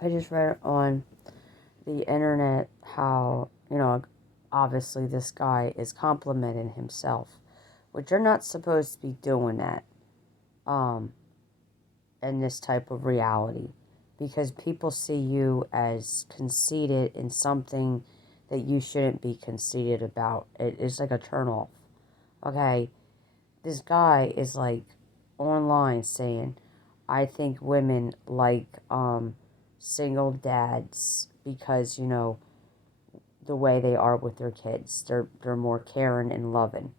I just read on the internet how, obviously this guy is complimenting himself, which you're not supposed to be doing that um, in this type of reality because people see you as conceited in something that you shouldn't be conceited about. It is like a turnoff. Okay, this guy is like online saying, I think women like single dads because the way they are with their kids. They're more caring and loving,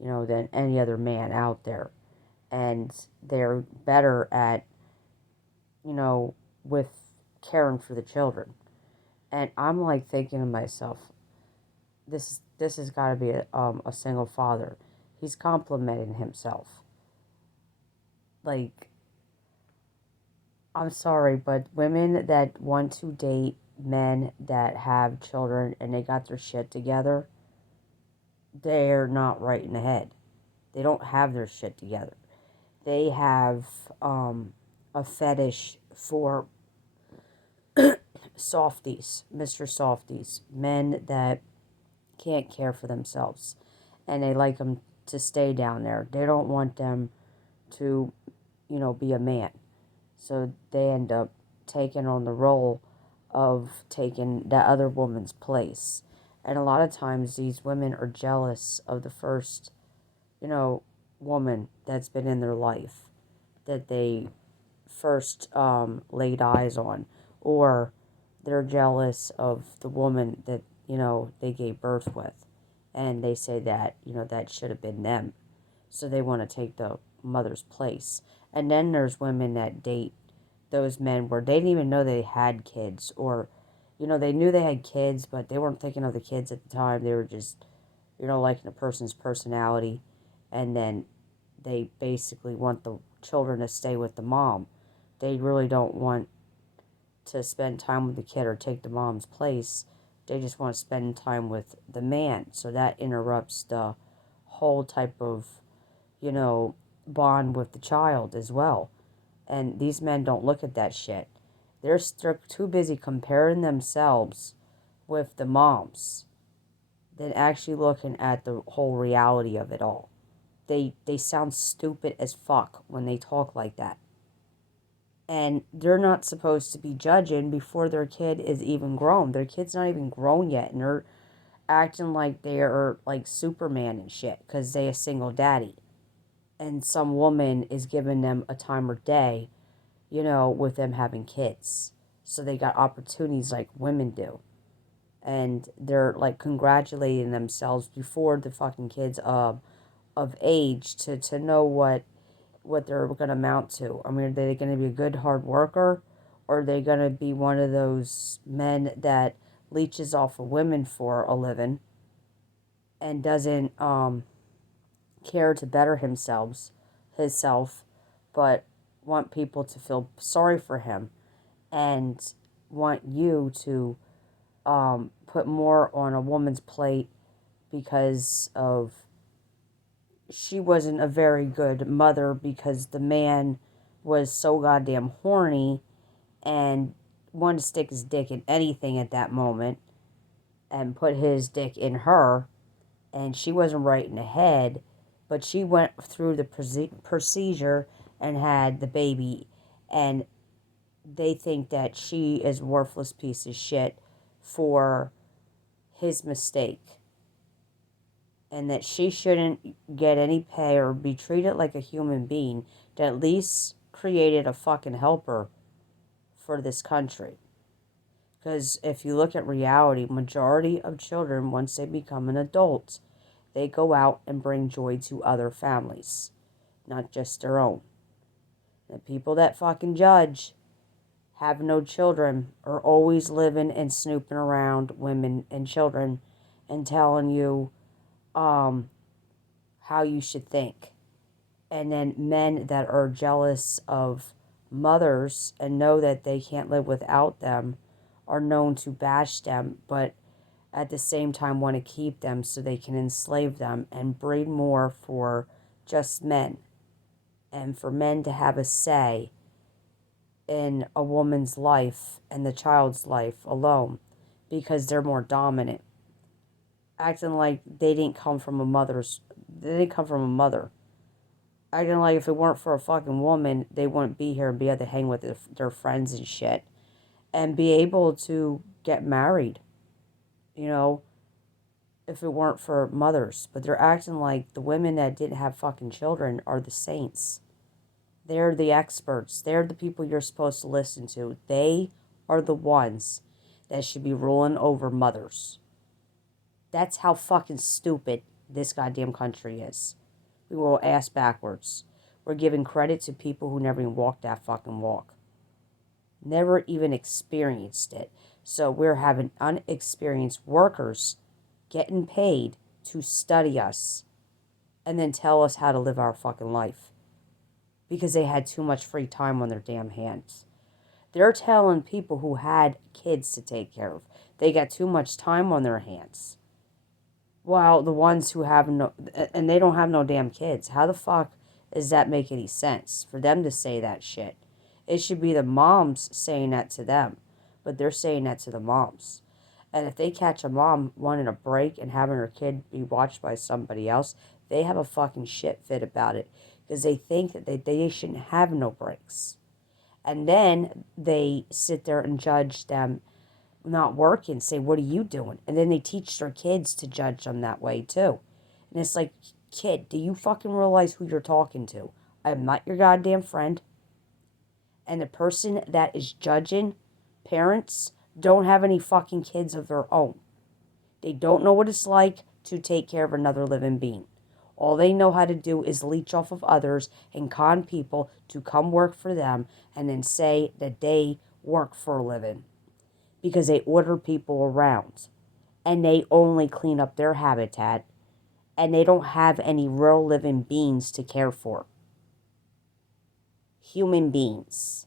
than any other man out there, and they're better at with caring for the children. And I'm like thinking to myself, this has got to be a single father. He's complimenting himself. Like, I'm sorry, but women that want to date men that have children and they got their shit together, they're not right in the head. They don't have their shit together. They have a fetish for softies, Mr. Softies, men that can't care for themselves. And they like them to stay down there. They don't want them to, be a man. So they end up taking on the role of taking that other woman's place. And a lot of times these women are jealous of the first, you know, woman that's been in their life that they first laid eyes on. Or they're jealous of the woman that, they gave birth with. And they say that, that should have been them. So they want to take the mother's place. And then there's women that date those men where they didn't even know they had kids, or they knew they had kids but they weren't thinking of the kids at the time. They were just liking a person's personality, and then they basically want the children to stay with the mom. They really don't want to spend time with the kid or take the mom's place. They just want to spend time with the man, so that interrupts the whole type of you know bond with the child as well. And these men don't look at that shit. They're too busy comparing themselves with the moms than actually looking at the whole reality of it all. They sound stupid as fuck when they talk like that. And they're not supposed to be judging before their kid is even grown. Their kid's not even grown yet, and they're acting like they're like Superman and shit because they a single daddy. And some woman is giving them a time of day, with them having kids. So they got opportunities like women do. And they're like congratulating themselves before the fucking kids of age to know what they're gonna amount to. I mean, are they gonna be a good hard worker, or are they gonna be one of those men that leeches off of women for a living and doesn't care to better himself, but want people to feel sorry for him and want you to put more on a woman's plate because of she wasn't a very good mother because the man was so goddamn horny and wanted to stick his dick in anything at that moment and put his dick in her, and she wasn't right in the head, but she went through the procedure and had the baby, and they think that she is a worthless piece of shit for his mistake, and that she shouldn't get any pay or be treated like a human being that at least created a fucking helper for this country. Because if you look at reality, majority of children, once they become an adult, they go out and bring joy to other families, not just their own. The people that fucking judge have no children are always living and snooping around women and children and telling you how you should think. And then men that are jealous of mothers and know that they can't live without them are known to bash them, but at the same time want to keep them so they can enslave them and breed more for just men. And for men to have a say in a woman's life and the child's life alone because they're more dominant, acting like they didn't come from a mother, acting like if it weren't for a fucking woman, they wouldn't be here and be able to hang with their friends and shit and be able to get married, you know, if it weren't for mothers. But they're acting like the women that didn't have fucking children are the saints. They're the experts. They're the people you're supposed to listen to. They are the ones that should be ruling over mothers. That's how fucking stupid this goddamn country is. We will ass backwards. We're giving credit to people who never even walked that fucking walk. Never even experienced it. So we're having unexperienced workers getting paid to study us and then tell us how to live our fucking life because they had too much free time on their damn hands. They're telling people who had kids to take care of they got too much time on their hands. While the ones who have no, and they don't have no damn kids, how the fuck does that make any sense for them to say that shit? It should be the moms saying that to them, but they're saying that to the moms. And if they catch a mom wanting a break and having her kid be watched by somebody else, they have a fucking shit fit about it because they think that they shouldn't have no breaks. And then they sit there and judge them not working, say, what are you doing? And then they teach their kids to judge them that way too. And it's like, kid, do you fucking realize who you're talking to? I'm not your goddamn friend. And the person that is judging parents don't have any fucking kids of their own. They don't know what it's like to take care of another living being. All they know how to do is leech off of others and con people to come work for them and then say that they work for a living because they order people around and they only clean up their habitat and they don't have any real living beings to care for. Human beings.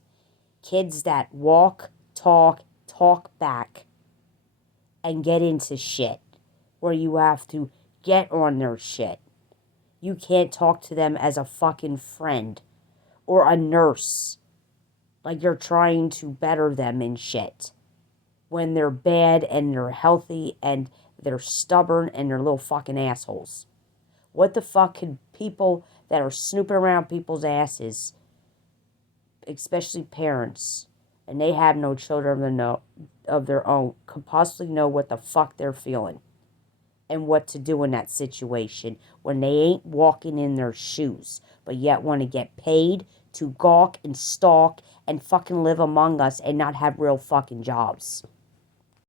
Kids that walk, talk back, and get into shit where you have to get on their shit. You can't talk to them as a fucking friend or a nurse like you're trying to better them and shit when they're bad and they're healthy and they're stubborn and they're little fucking assholes. What the fuck could people that are snooping around people's asses, especially parents, and they have no children of their own, could possibly know what the fuck they're feeling and what to do in that situation when they ain't walking in their shoes, but yet want to get paid to gawk and stalk and fucking live among us and not have real fucking jobs.